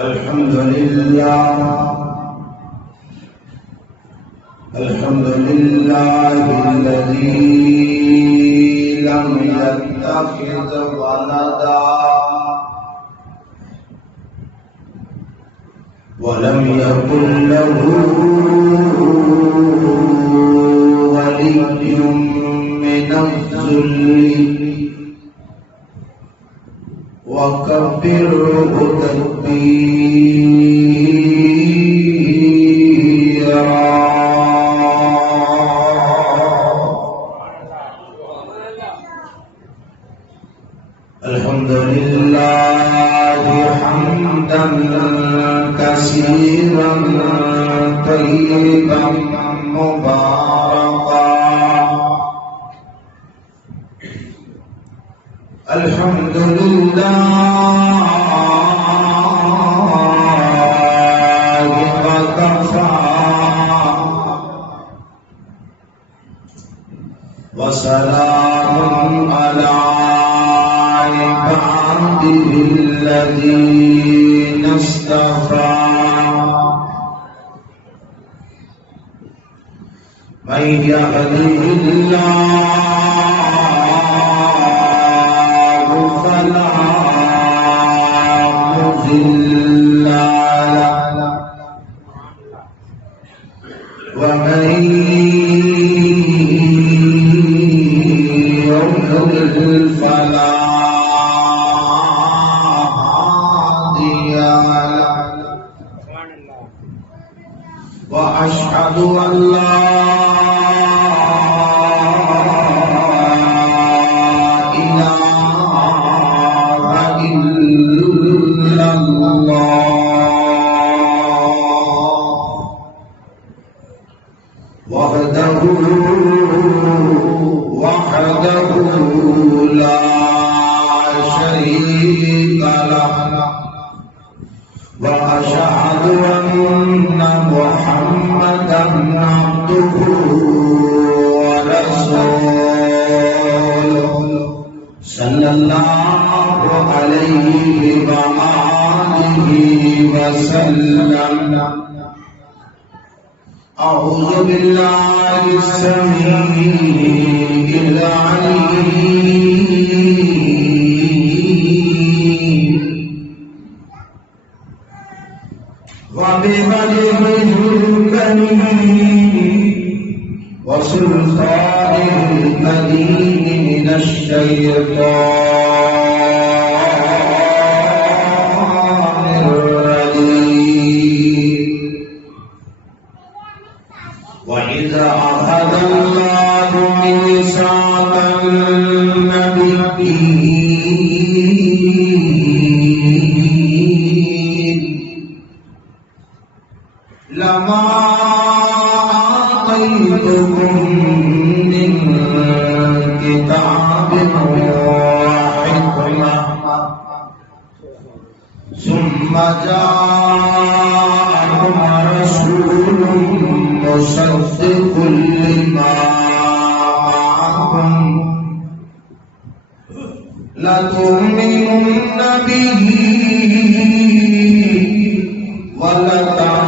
الحمد لله الذي لم يتخذ ولدا ولم يكن له ولي من الذل وكبره تكبيرا. الحمد لله حمدا كثيرا طيبا مباركا. الحمد لله وكفى وسلام على عباده الذين اصطفى. من يهده الله فلا مضل له ومن يضلل فلا هادي له. وأشهد أن لا وحده لا شريك له. وأشهد أن محمدا عبده ورسوله صلى الله عليه وآله وسلم. أعوذ بالله السميع العليم وبوجهه الكريم وسلطانه القديم من الشيطان الرجيم. وإذا أخذ الله ميثاق النبيين لما آتيتكم من كتاب وحكمة ثم جاءكم رسول مصدق لما معكم لتؤمنن به ولتنصرنه.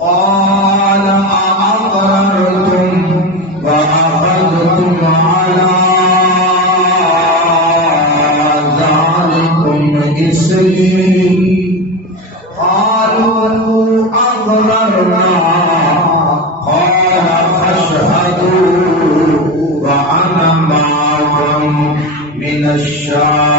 قال أأقررتم وأخذتم على ذلكم إصري؟ قالوا أقررنا. قال فاشهدوا وأنا معكم من الشاهدين.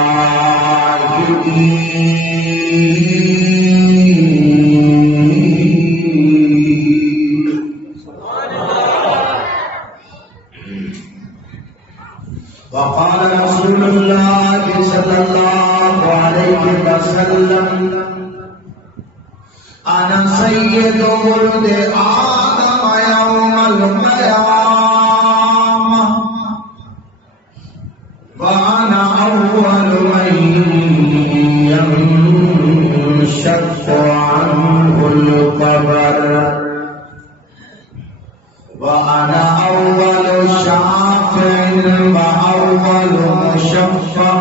وقال رسول الله صلى الله عليه وسلم أنا سيد ولد آدم يوم القيامة وأنا أول من ينشق عنه القبر وأنا أول شافع وأول مشفع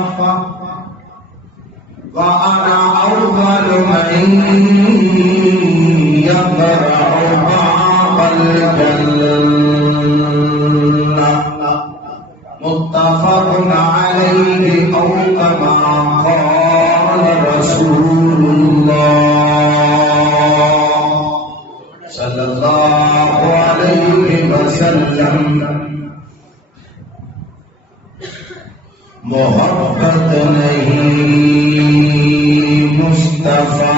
والجنة متفق عليه أو كما قال رسول الله صلى الله عليه وسلم محبت نہیں مصطفیٰ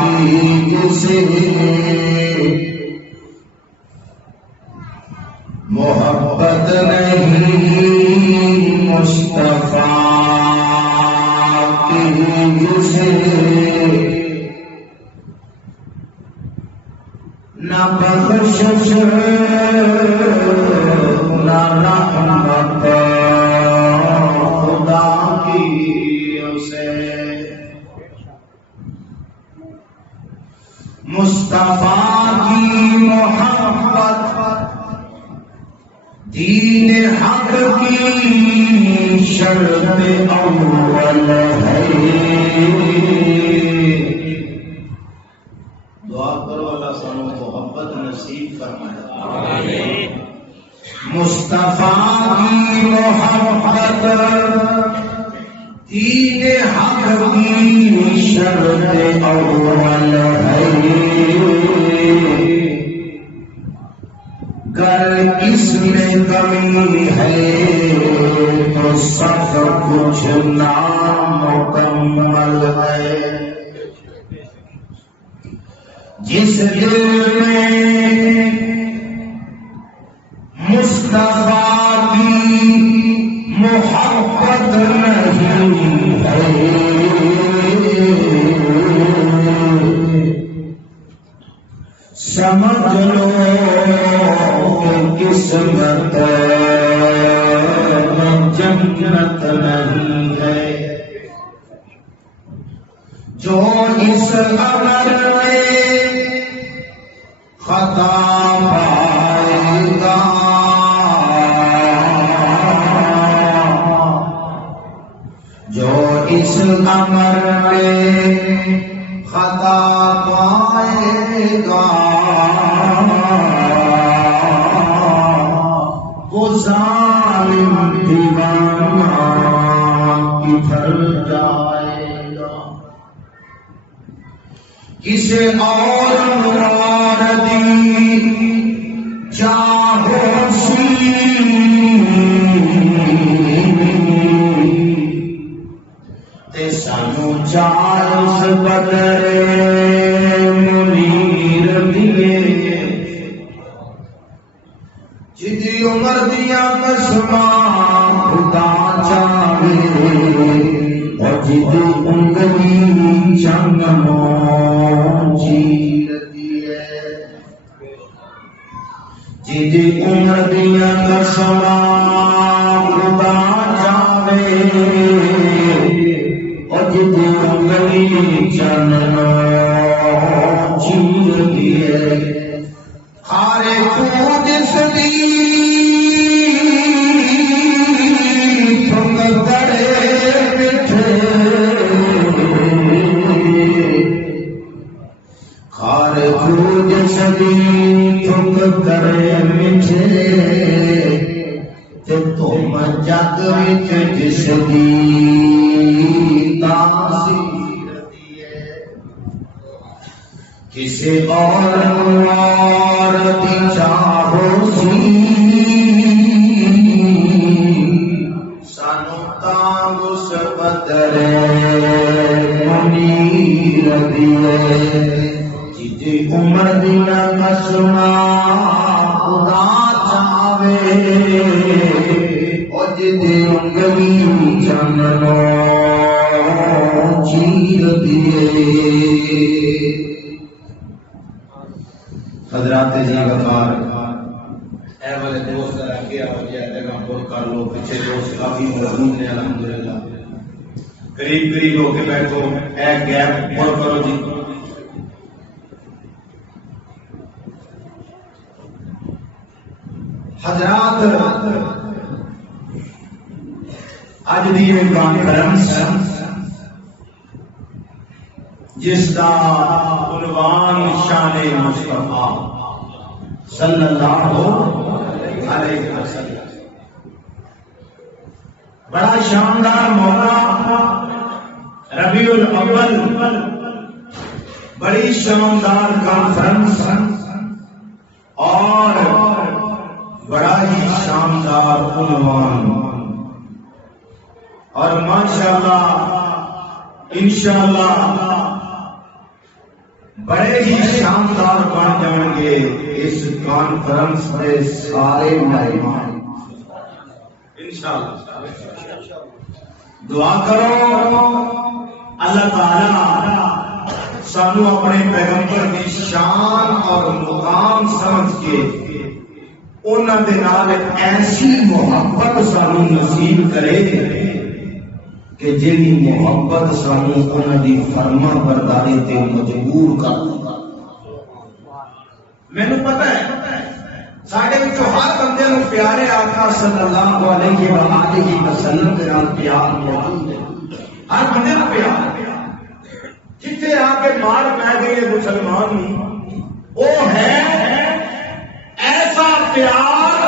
کی جسے محبت نہیں مصطفیٰ کی جسے نہ بخشش نہ رحمت خدا کی اسے مصطفیٰ کی محبت دین حق کی شرط اول ہے دعا کرو اللہ سانو محبت نصیب فرمائے مصطفیٰ کی محبت دین حق کی شرط اول ہے گر اس میں کمی ہے تو سب کچھ نامکمل ہے جس دل میں مصطفیٰ کی محبت نہیں ہے سمجھ لو قسمت جنت نہیں ہے جو اس عمر میں خطا پائے گا جو اس عمر میں خطا پائے گا وہ ظالم دیوانہ کدھر جائے گا کسے اور دی چاہو سی تے سانو چارس بدرے منیر دیے جدی عمر دیا قسماں خدا چاہے اور جدی انگلی چنگموں چیر دیے جدی عمر دیا قسماں خدا چاہے اور جدی انگلی چنگموں چیر دیے ہارے خود سدی تھک کرے مٹھے ہارے خود سدی تھک کرے مٹھے تے تم جگ وچ جس دی تاثیر دیے کسے اور دی چاہو سی سانو تانگ اس بدرے منیر دیے جدی عمر دیا قسماں خدا چاہے اور جدی انگلی چننو چیر دیے حضرات جی غفار اے والے دوست رکھے اور جاتے کا بول کر لو پیچھے دوست کافی موجود ہیں الحمدللہ قریب قریب ہو کے بیٹھو اے گیپ بول کرو جی حضرات اج دی کانفرنس جس کا عنوان شان مصطفیٰ صلی اللہ علیہ وسلم. بڑا شاندار موقع ربیع الاول، بڑی شاندار کانفرنس اور بڑا ہی شاندار عنوان، اور ماشاءاللہ انشاءاللہ بڑے ہی شاندار بن جان گے اس کانفرنس میں سارے مہمان انشاءاللہ. دعا کرو اللہ تعالی سانو اپنے پیغمبر کی شان اور مقام سمجھ کے انہاں دے نال ایسی محبت سانو نصیب کرے کہ جی محبت سانو انہاں دی فرما برداری تے مجبور کر. مینوں پتہ ہے ساڈے وچوں ہر بندے نوں پیارے آقا صلی اللہ علیہ وآلہ وسلم دے نال پیار موجود ہے. ہر بندے نوں پیار جتنے آ کے مار پی گئی مسلمان وہ ہے ایسا پیار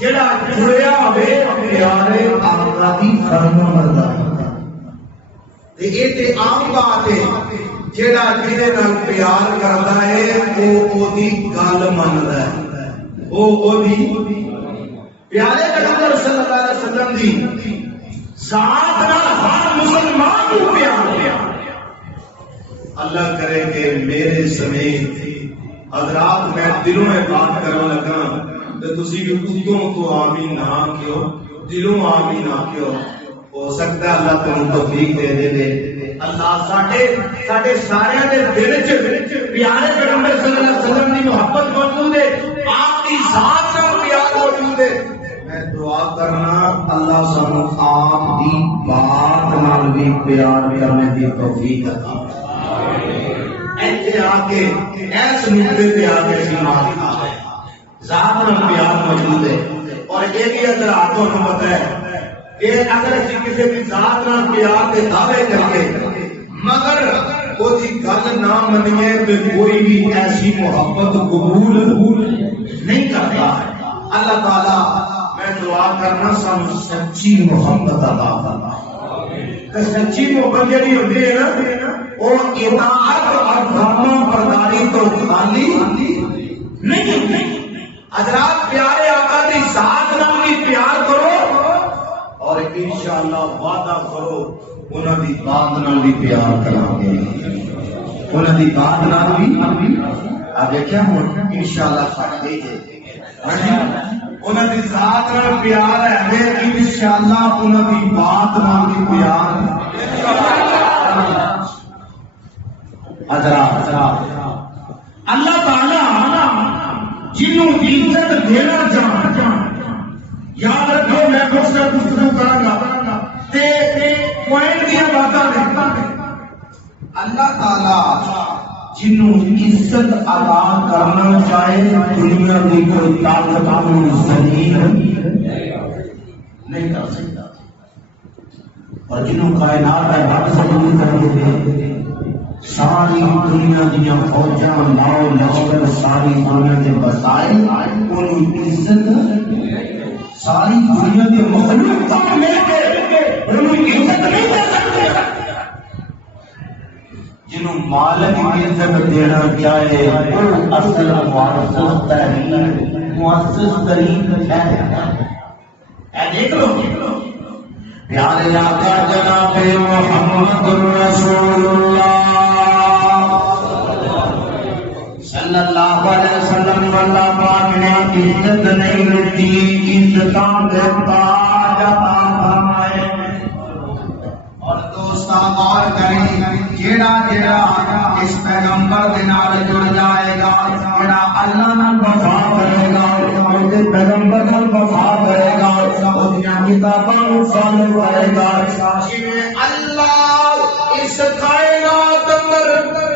جڑا جڑیا ہوئے پیارے آقا دی فرما برداری. یہ تے عام بات ہے جڑا جہدے نال پیار کردا ہے وہ دی گل مندا ہے. پیارے پیغمبر صلی اللہ علیہ وسلم دی ذات نال ہر مسلمان کو پیار ہوا. اللہ کرے کہ میرے سمیت حضرات میں دلوں میں بات کرنے لگا تو تسی بھی خودوں تو آمین نہ کہو، دلوں آمین نہ کہو. ہو سکتا ہے اللہ تمہیں توفیق دے دے. اللہ ساڈے سارے دے دل وچ پیارے پیغمبر صلی اللہ علیہ وسلم دی محبت موجود ہے، آپ کی ذات کا پیار موجود ہے. میں دعا کرنا اللہ سانو آپ دی بات نال بھی پیار کرنے دی توفیق عطا فرمائے. ایتھے آ کے اس نقطے تے آ کے ذات نال پیار موجود ہے. اور یہ بھی اگر آپ کو پتہ ہے کہ اگر اسی کسی بھی ذات نال پیار کے دعوے کر کے مگر وہ جی گل نہ منیے تو کوئی بھی ایسی محبت قبول نہیں کرتا. اللہ تعالیٰ میں دعا کرنا سانو سچی محبت عطا فرمائے. سچی محبت جڑی ہوندی ہے نا وہ اطاعت اور فرما برداری تو خالی نہیں. حضرات پیارے آقا دی ذات نال بھی پیار کرو اور انشاءاللہ وعدہ کرو انہاں دی بات نال بھی پیار کریں گے. انہاں دی بات نال بھی آگے کیا ہو انشاءاللہ ساتھ دے گے. انہاں دی ذات نال پیار ہے انشاءاللہ انہاں دی بات نال بھی پیار. حضرات اللہ تعالی جنوں عزت دینا جان یاد رکھو میں کچھ نہ گفتگو کروں گا تے پوائنٹ دیا باتاں. اللہ تعالی جنوں عزت ادا کرنا چاہے دنیا کی کوئی طاقت ذلیل نہیں کر سکتا. اور جنوں کائنات ہے رب ذلیل کر دے ساری دنیا دیا فوجاں لاؤ لشکر ساری دنیا کے بسائے انہوں عزت ساری دنیا کے مخلوق تک مل کے انہوں عزت نہیں دے سکتے. جنہوں مالک عزت دینا چاہے وہ اصل معزز ترین ہے. دیکھ لو پیارے آقا جناب محمد رسول اللہ صلی اللہ علیہ وسلم اللہ پاک نے عزت نہیں ملتی عزتاں دیتا جاتا فرمائے. اور دوستاں غور کریں جیڑا اس پیغمبر دے نال جڑ جائے گا جیڑا اللہ نال وفا کرے گا اور دے پیغمبر نال وفا کرے گا اور دیاں کتاباں نوں فالو کرے گا. جویں اللہ اس کائنات اندر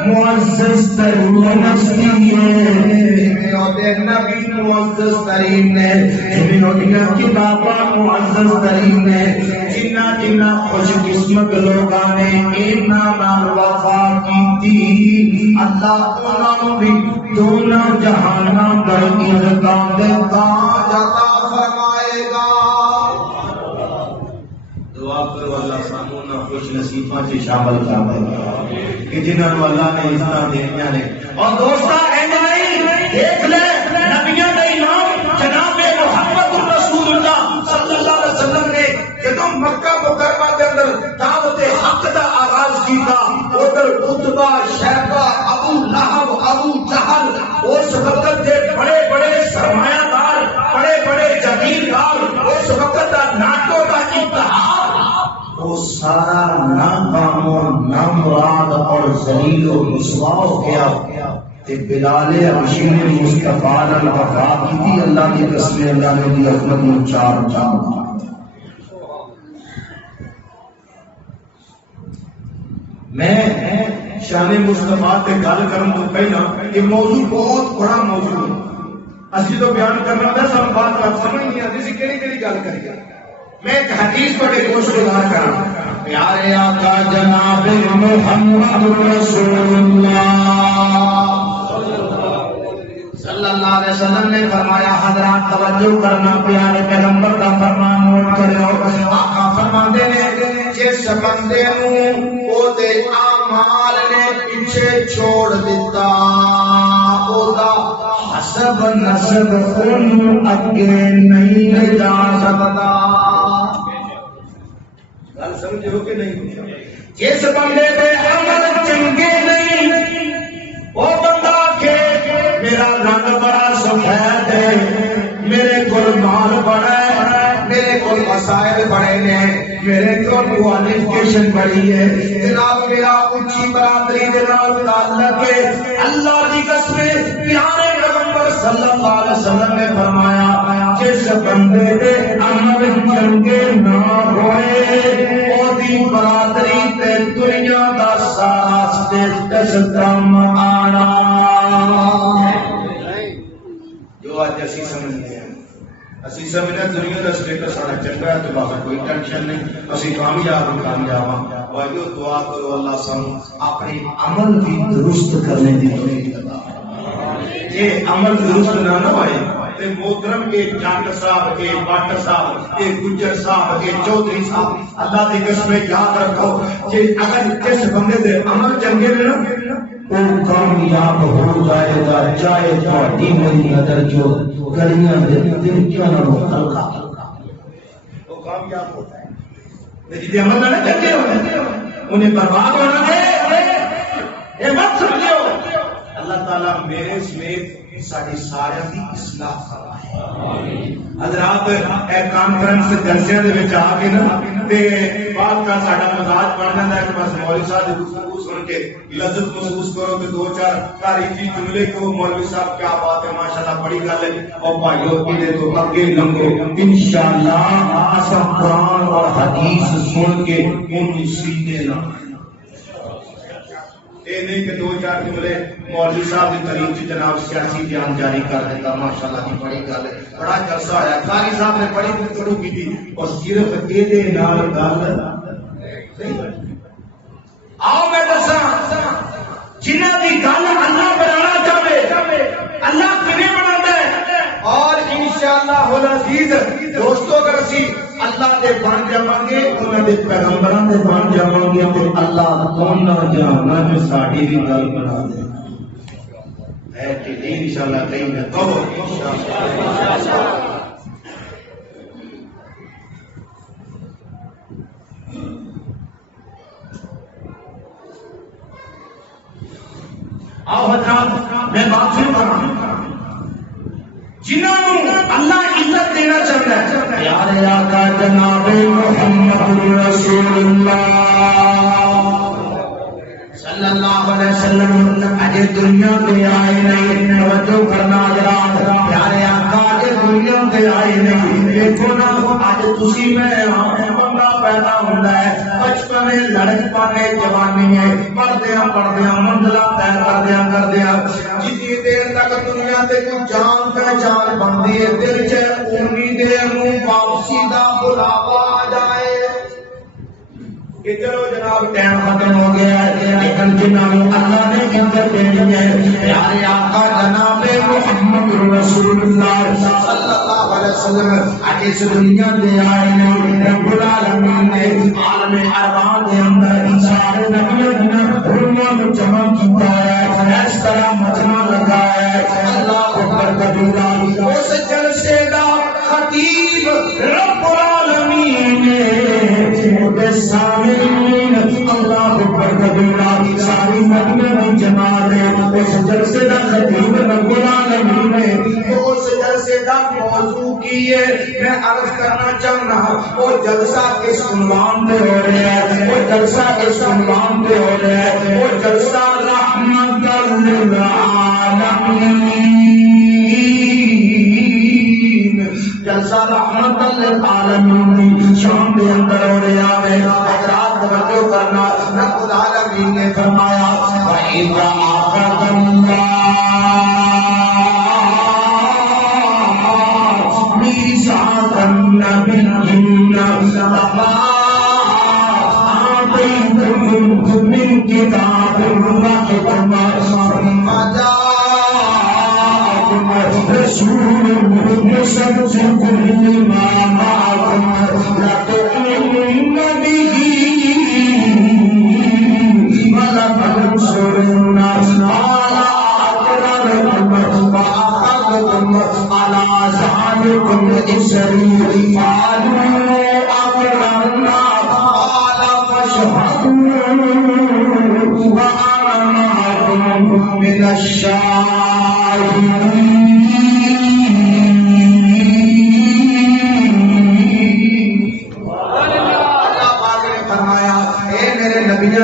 معزز ترین ہستی ہے ہوتے نبی معزز ترین نے انہوں کتاباں معزز ترین نے جنہ جنہ خوش قسمت لوگاں نے انہاں نال وفا کیتی اللہ انہاں بھی دونوں جہاناں پر عزتاں دے تاج عطا فرمائے گا. دعا کرو اللہ سانو نہ خوش نصیباں چ شامل کر کہ جنہاں نو اللہ نے عزتاں دینیاں نے. اور دوستاں دیکھ لے نبیوں کا امام جناب محمد رسول اللہ صلی اللہ علیہ وسلم نے جدوں مکہ مکرمہ کے اندر دعوت حق کا آغاز کیتا ادھر عتبہ شیبہ ابو لہب ابو جہل اس وقت کے بڑے بڑے سرمایہ دار بڑے بڑے جاگیردار اس وقت کا ناٹو کا اتحاد وہ سارا ناکام و نامراد اور ذلیل و رسوا ہو گیا. بلال حبشی نے مصطفیٰ نے وفا کی تھی. اللہ کی قسم اللہ نے دی احمد میں چار چار. میں شان مصطفیٰ تے گل کرن تو پہلا یہ موضوع بہت بڑا موضوع ہے. اسی تو بیان کرنا ہے سب بات آپ سمجھ نہیں آتی سی کیڑی کیڑی گل کری. میں ایک حدیث پر ایک گوش گزار کراں. پیارے آقا جناب محمد رسول اللہ صلی اللہ علیہ وسلم نے فرمایا حضرات توجہ کرنا پیارے پیغمبر کا فرمان نوٹ کرو. آقا فرماتے ہیں جس بندے نوں او دے اعمال نے پیچھے چھوڑ دیتا او دا حسب نسب ان اگے نہیں جا سکتا. گل سمجھو کہ نہیں؟ جس بندے دے عمل چنگے نہیں وہ بندہ کہ میرا رنگ بڑا سفید ہے میرے کو مال بڑا ہے میرے کو مسائل بڑے نے میرے کو کوالیفکیشن بڑی ہے جناب میرا اونچی برادری کے نال تعلق ہے. اللہ کی قسم پیارے پیغمبر صلی اللہ علیہ وسلم نے فرمایا جس بندے دے عمل چنگے نہ ہوئے او دی برادری تے دنیا دا سارا سٹیٹس کم آنا. جو آج اسی سمجھتے ہیں اسی سمجھنا دنیا کا سٹیٹس سارا چنگا ہے تو باقی کوئی ٹینشن نہیں اسی کامیاب کامیاب ہاں. واجو دعا کرو اللہ سن اپنے عمل بھی درست کرنے دی توفیق عطا فرمائے. یہ عمل درست نہ ہوئے تے محترم کے جٹ صاحب کے بٹ صاحب کے گجر صاحب کے چودھری صاحب اللہ کی قسم یاد رکھو کہ اگر جس بندے دے عمل چنگے نے وہ کامیاب ہو جائے گا چاہے تھوڑی میری نظر جو گلیاں دن کیوں نہ ہلکا وہ کامیاب ہوتا ہے. جی عمل نہ چنگے ہوتے انہیں برباد ہونا ہے یہ مت سمجھو. اللہ تعالیٰ میرے سمیت ساری سارے کی اصلاح فرمائے. حضرات ایک کانفرنس جلسے دے وچ آ کے نا تے بات کا ساڈا مزاج بن جاندا ہے کہ بس مولوی صاحب دی گفتگو سن کے لذت محسوس کرو تے دو چار تاریخی جملے کو مولوی صاحب کیا بات ہے ماشاءاللہ بڑی گل ہے اور بھائیو کیتے تو اگے لنگو انشاءاللہ اساں قرآن اور حدیث سن کے ان سیدھے نہ یہ نہیں کہ دو چار جملے مولوی صاحب کی تاریخ سے جناب سیاسی بیان جاری کر دیتا ماشاءاللہ کی بڑی گل ہے بڑا جلسہ آیا قاری صاحب نے بڑی گفتگو کی تھی اور صرف یہ نال گل آؤ میں دساں جنہ کی گل اللہ بنانا چاہے اللہ کنے بناتا ہے اور انشاءاللہ العزیز دوستو اگر اسی اللہ دے بن جاواں گے انہاں دے پیغمبراں دے بن جاواں گے تے اللہ دونوں جہاں میں ساڈی بھی گل بنا دے ہے کہ انشاءاللہ کہیں نہ تو انشاءاللہ. آؤ حضرات میں بات شروع کر رہا ہوں جنہوں اللہ عزت دینا چاہتا ہے. پیارے آقا جناب محمد رسول اللہ صلی اللہ علیہ وسلم اجے دنیا میں آئے نہیں توجہ کرنا حضرات پیارے آقا اجے دنیا میں آئے نہیں دیکھو نا اج تسی میں بندہ پیدا ہوندا ہے بچپن میں لڑک پانے جوانی ہے پڑھدیاں منزلاں طے کردیاں جتنی جنی دیر تک دنیا تے کوئی جان پہچان بندی ہے دل چ اونی دیر نو واپسی دا بلاوا آ جائے کہ چلو جناب ٹائم ختم ہو گیا ہے لیکن جنہوں اللہ نے عزت دینی ہے پیارے آقا جناب محمد رسول اللہ صلی اللہ علیہ وسلم آج اس دنیا دے آئے ہیں رب العالمین نے عالم ارواح دے اندر سارے نبیوں نے روحوں کو جمع کیا ہے اس طرح مجمع لگایا ہے اللہ اکبر کبیرہ اس جلسے دا خطیب رب العالمین نے سامعین اللہ اکبر کبیرہ ساری مدینہ کی جماعت ہے اس جلسے دا خطیب رب العالمین ہے اس جلسے دا موضوع کی ہے میں عرض کرنا چاہنا وہ جلسہ کس عنوان پہ ہو رہا ہے وہ جلسہ کس عنوان پہ ہو رہا ہے وہ جلسہ رحمت للعالمین جلسہ رحمت للعالمین شام کے اندر ہو رہا ہے حضرات توجہ کرنا رب العالمین نے فرمایا وَإِذَا أَخَذَ اللَّهُ مِيثَاقَ النَّبِيِّينَ لَمَا آتَيْتُكُم مِّن كِتَابٍ وَحِكْمَةٍ ثُمَّ جَاءَكُمْ رَسُولٌ مُصَدِّقٌ لِّمَا مَعَكُمْ لَتُؤْمِنُنَّ بِهِ وَلَتَنصُرُنَّهُ قَالَ أَقْرَرْتُمْ وَأَخَذْتُمْ عَلَىٰ ذَٰلِكُمْ إِصْرِي قَالُوا أَقْرَرْنَا قَالَ فَاشْهَدُوا وَأَنَا مَعَكُم مِّنَ الشَّاهِدِينَ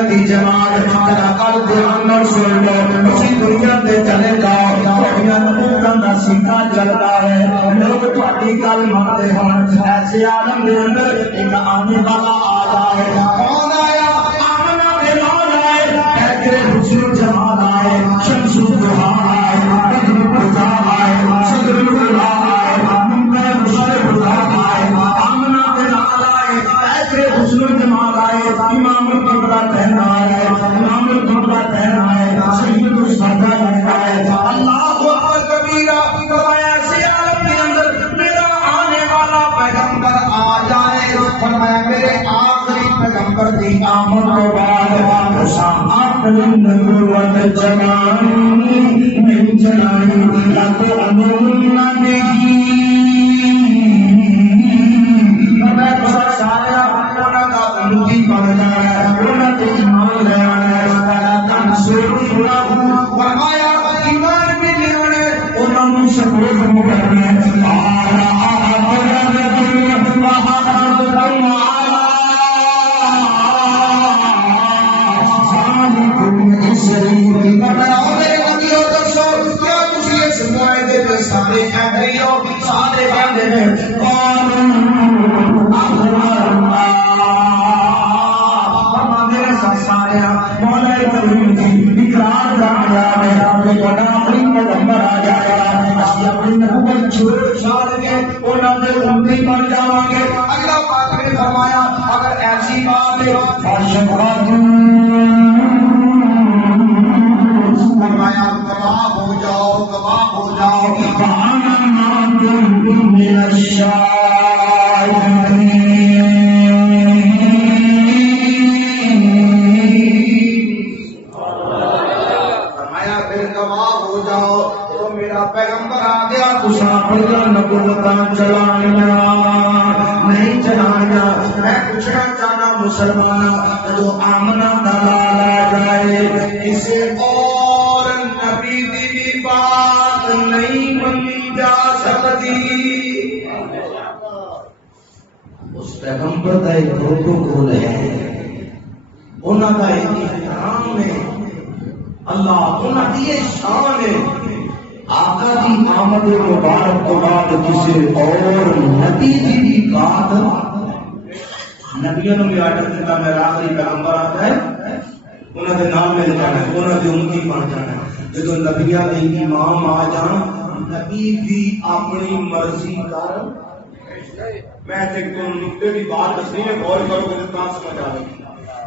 دی جماعت تیرا کل دھیان سن لو اسی دنیا تے چلے جاؤ دنیا نبوتاں دا سکہ چلتا ہے لوگ تہاڈی گل مانتے ہیں ایسے عالم دے اندر ایک آنے والا آ جائے کون آیا آمنہ بے لال آئے ایکرے حسن جمال آئے شمس الضحا آئے بدر الضحا آئے صدر الضحا آئے منبر مشرف الضحا آئے آمنہ بے لال آئے ایکرے حسن جمال آئے امام القبلہ کہنا ہے امام القبلہ کہنا ہے سید الصحابہ کہنا ہے اللہ اکبر کبیرہ فرمایا ایسے عالم کے اندر میرا آنے والا پیغمبر آ جائے فرمایا میرے آخری پیغمبر دی آمد کے بعد ساعت النبوت جمانی من جنانی لتؤمنن به فرمایا بہت سارے انہوں کا امتی بننا ہے انہوں نے ایمان لینا ہے فرمایا ایمان بھی لینا ہے انہوں نے سپورٹ کرنا ہے سارے سارے کہتے ہیں اگلا پاک نے فرمایا اگر ایسی بات ہے فرمایا گواہ ہو جاؤ گواہ ہو جاؤ من فرمایا پھر گواہ ہو جاؤ تو میرا پیغمبر آ گیا کچھ اپنا نبوتاں چلانا نہیں چلانا میں پوچھنا چاہنا مسلمان جو آمنہ دلال آ جائے اسے اور نبی دی بات نہیں مانی جا سکتی اس پیغمبر کا ایک پروٹوکول ہے انہوں کا ایک احترام ہے اللہ انہوں کی یہ شان ہے آقا کی آمد مبارک کے بعد کسی اور نبی کی بات نبیوں نے بھی آرڈر دیتا میرا آخری پیغمبر آتا ہے انہوں نے نام میں جانا ہے انہوں نے امتی بن جانا ہے جدو نبیاں دے امام آ جان نبی بھی اپنی مرضی کر میں ایک نقطے کی بات دسنی ہے غور کرو گے تو سمجھ آ گئی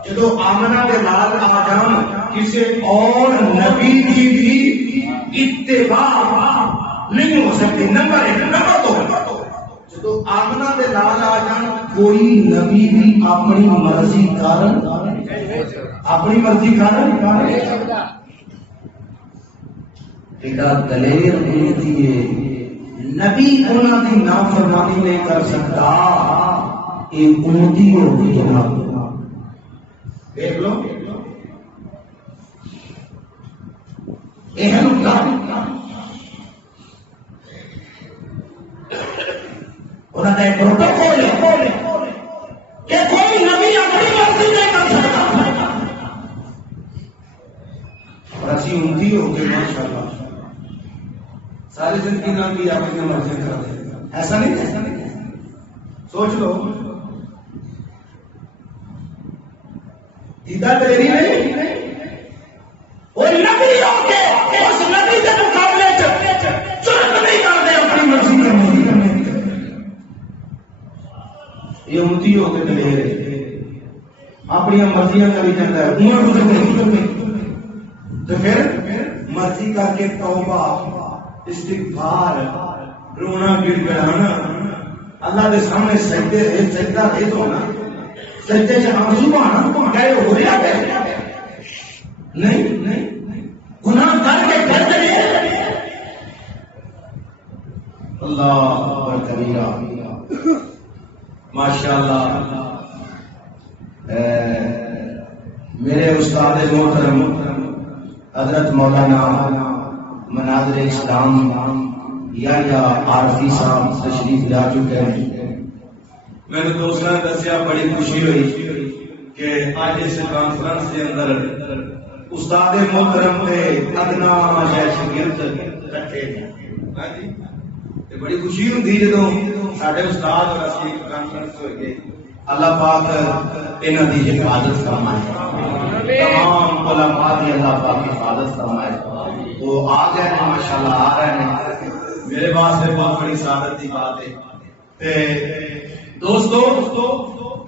جدو آمنہ کے لال آ جان کسی اور نبی کی بھی اتباع نہیں ہو سکتی نمبر ایک نمبر دو جدو آمنہ کے لال آ جان کوئی نبی بھی اپنی مرضی کر دلیر ہوتی ہے نبی انہوں کی نافرمانی نہیں کر سکتا یہ امتی ہوتی ہے دیکھ لو پروٹوکول کہ کوئی نبی اپنی مرضی نہیں کر سکتا اور اسی امتی ہو گئے ماشاءاللہ ساری زندگی نہ بھی اپنی مرضی کرتے ایسا نہیں سوچ لو دیدہ دلیری نہیں وہ نبی ہو کے اس نبی کے مقابلے چرت نہیں کرتے اپنی مرضی کرنے کی یہ امتی ہو کے دلیر اپنی مرضیاں کری جاتا ہے تو پھر مرضی کر کے توبہ استغفار رونا گر گڑانا اللہ کے سامنے سجدے سجدہ دے دو نا سجدے سے آنسو آنا کہے ہو رہا ہے نہیں گناہ کر کے کرتے اللہ اکبر کبیرہ ماشاءاللہ میرے استاد محترم حضرت مولانا مناظر اسلام یا عارفی صاحب تشریف لا چکے ہیں میں نے دوستوں نے دسیا بڑی خوشی ہوئی کہ آج اس کانفرنس کے اندر استاد محترم کے ادنا شاگرد اکٹھے بڑی خوشی ہوتی جدو سارے استاد اور اسی کانفرنس ہوئے اللہ پاک انہاں دی حفاظت فرمائے تمام علماء دی اللہ پاک حفاظت فرمائے وہ آ گئے ہیں ماشاءاللہ آ رہے ہیں میرے واسطے بہت بڑی سعادت کی بات ہے دوستو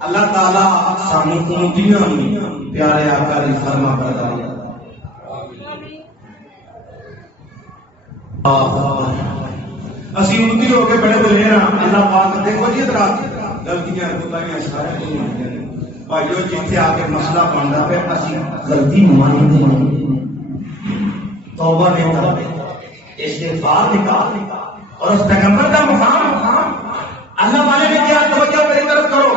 اللہ تعالی سانو امتیاں پیارے آقا دی فرما برداری اسی امتی ہو کے بڑے بلے ہیں اللہ پاک دیکھو جی ادھر غلطیاں کوتاہیاں سارے بھائیو جتھے آ کے مسئلہ بنتا پہ اسی غلطی مانتے ہیں توبہ نہیں کرتے استغفار نکال اور اس پیغمبر کا مقام اللہ والے نے کیا توجہ میری طرف کرو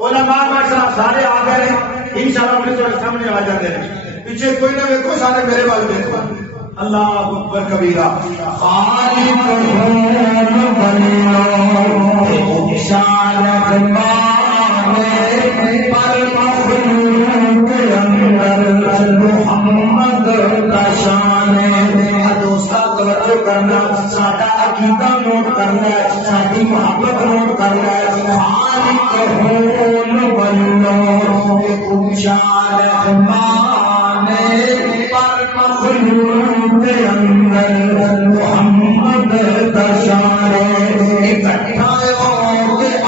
علماء ماشاءاللہ سارے آ گئے انشاءاللہ اپنے تمہارے سامنے آ جاتے ہیں پیچھے کوئی نہ دیکھو سارے میرے والے دیکھو اللہ اکبر کبیرہ خالق بنو شان پر مخلوق اندر محمد کا شان دوستا توجہ کرنا ساڈا عقیدہ نوٹ کرنا ہے ساری محبت نوٹ کرنا ہے خالق بنو شان پر مخلوق اندر محمد کا شان اکٹھا ہو کے آ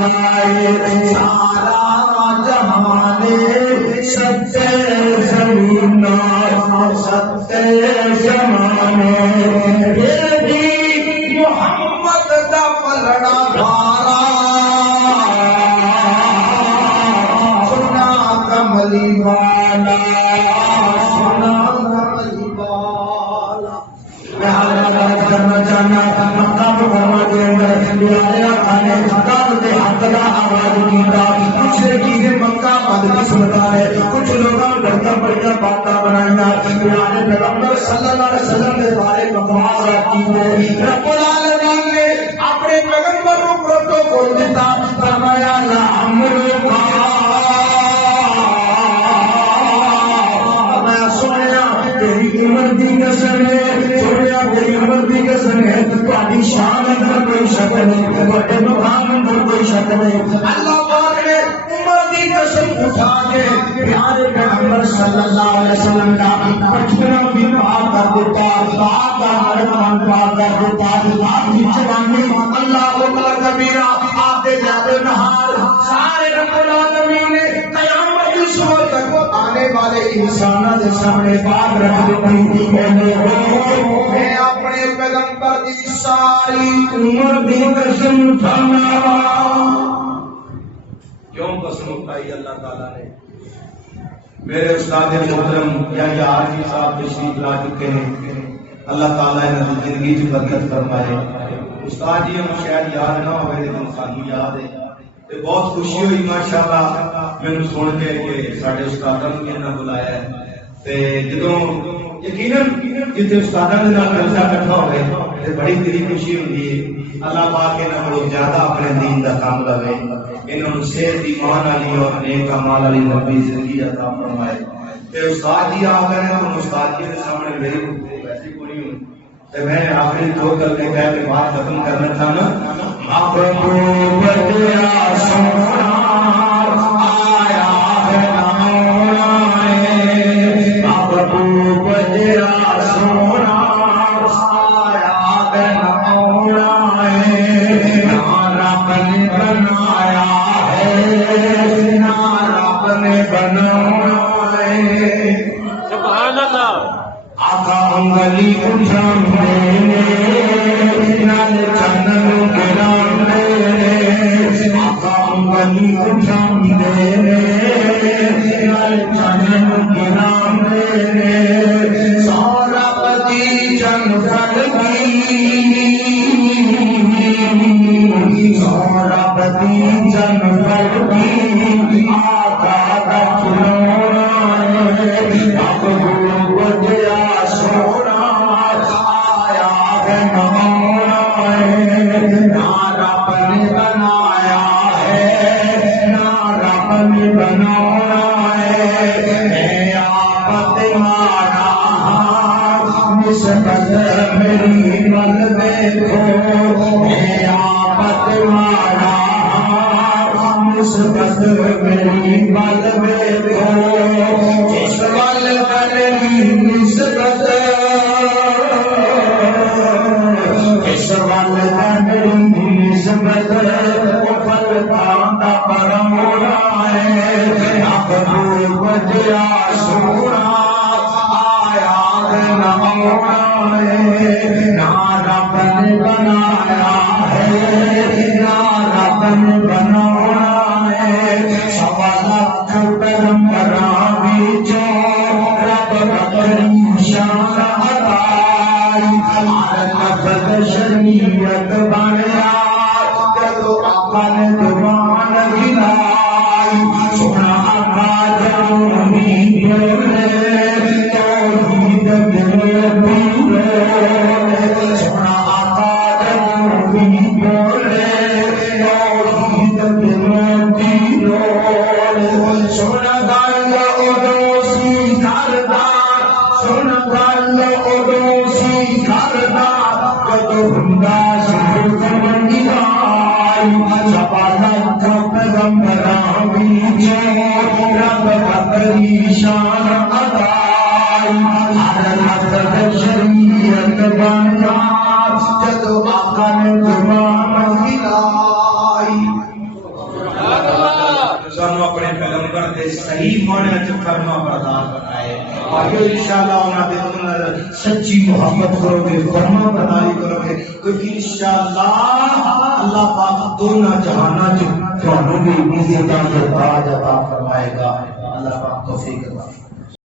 جائے سارا جہان سچے زمین سچے زمانے پھر بھی محمد کا پلڑا بھارا سنا کملی والا کرنا چاہنا مکہ مکرمہ کے اندر پیارے آقا نے کعبہ کے حق کا آواز کیتا کچھ چیزیں مکہ بدقسمتا ہے کچھ لوگوں ڈرتا بڑھیا باتاں بنائیاں پیارے پیغمبر صلی اللہ علیہ وسلم کے بارے بکواس کی رب العالمین نے اپنے پیغمبر کو پروٹوکول دیتا فرمایا لا امرک میں سنیا تیری عمر دی قسم ہے تاری شان اندر کوئی شک نہیں بڑے مقام اندر کوئی شک نہیں اللہ پاک نے عمر کی قسم اٹھا کے پیارے پیغمبر صلی اللہ علیہ وسلم کا بچپنا بھی پاک دیتا ذات کا مرمان پاک دیتا ذات کی چلانے اللہ اکبر کبیرہ آپ دے جاتے نہار سارے رب العالمین نے قیامت کی صبح تک آنے والے انسانوں کے سامنے بات رکھ دیتی میں اپنے پیغمبر کی ساری عمر دی قسم اٹھانا کیوں قسم اٹھائی اللہ تعالیٰ نے؟ میرے استاد محترم یا عارفی صاحب تشریف لا چکے ہیں، اللہ تعالیٰ نے زندگی کی برکت فرمائے۔ استاد جی ہم شاید یاد نہ ہوئے لیکن سانو یاد ہے تے بہت خوشی ہوئی ماشاءاللہ میں سن کے کہ سارے استادوں نے انہاں بلایا ہے تے جدوں یقیناً جتنے استادوں کے نال جلسہ اکٹھا ہوئے تے بڑی دلی خوشی ہوندی ہے۔ اللہ پاک انہاں کو زیادہ اپنے دین دا کام لگے، انہاں نوں صحت ایمان والی اور نیک اعمال والی لمبی زندگی عطا فرمائے۔ تے استاد جی آ گئے ہیں، استاد جی کے سامنے میری ویسی کوئی نہیں ہوئی تے میں آخری دو گلیں کہہ کے بات ختم کرنا چاہنا۔ محبوب تیرا سونا آیا ہے نامے، محبوب تیرا سونا آیا ہے نامے، رب نے بنایا ہے، رب نے بنایا ہے۔ سبحان اللہ۔ آقا انگلی اٹھان دینے نال چنن گران دینے، آقا انگلی اٹھان دینے نال چنن گران دینے، سورب دی جن فلگی، سورب دی جن فلگی، آقا دا کھلونا ہے، محبوب تیرا سونا آیا ہے نمونا ہے، نہ رب نے بنایا ہے، نہ رب نے بنایا ہے، اے آفت مارا نسبت میری ول دیکھو، اے آفت مارا نسبت میری ول دیکھو، اس ول میری نسبت، اس ول میری نسبت، فلکان دا پرونا ہے، محبوب تیرا سونا آیا ہے نمونا ہے، نہ رب نے بنایا ہے، نہ رب نے بنایا ہے، سوا لاکھ پیغمبراں وچوں رب بکری شان عطائی، ہر لفظ شریعت بنیا جدو آقا نے زبان ہلائی، سونا آقا جدوں بھی بولے توحید دل بولے، سونا آقا جدوں بھی بولے توحید دل بولے، سونا گل ادوں سی کردا، سونا گل ادوں سی کردا جدوں ہوندا سی زندگائی، سوا لاکھ پیغمبراں وچوں رب بکری شان عطائی، ہر لفظ شریعت بنیا جدوں آقا نے زبان ہلائی۔ سانو اپنے پیغمبر کے صحیح معنی وچ فرما بردار بنائے اور انشاءاللہ انہاں دے اندر سچی محبت کرو گے، فرما برداری کرو گے، کیونکہ انشاءاللہ اللہ پاک دونوں جہاناں وچ تانوں بھی عزت دا تاج عطا فرمائے گا۔ اللہ پاک توفیق عطا فرمائے۔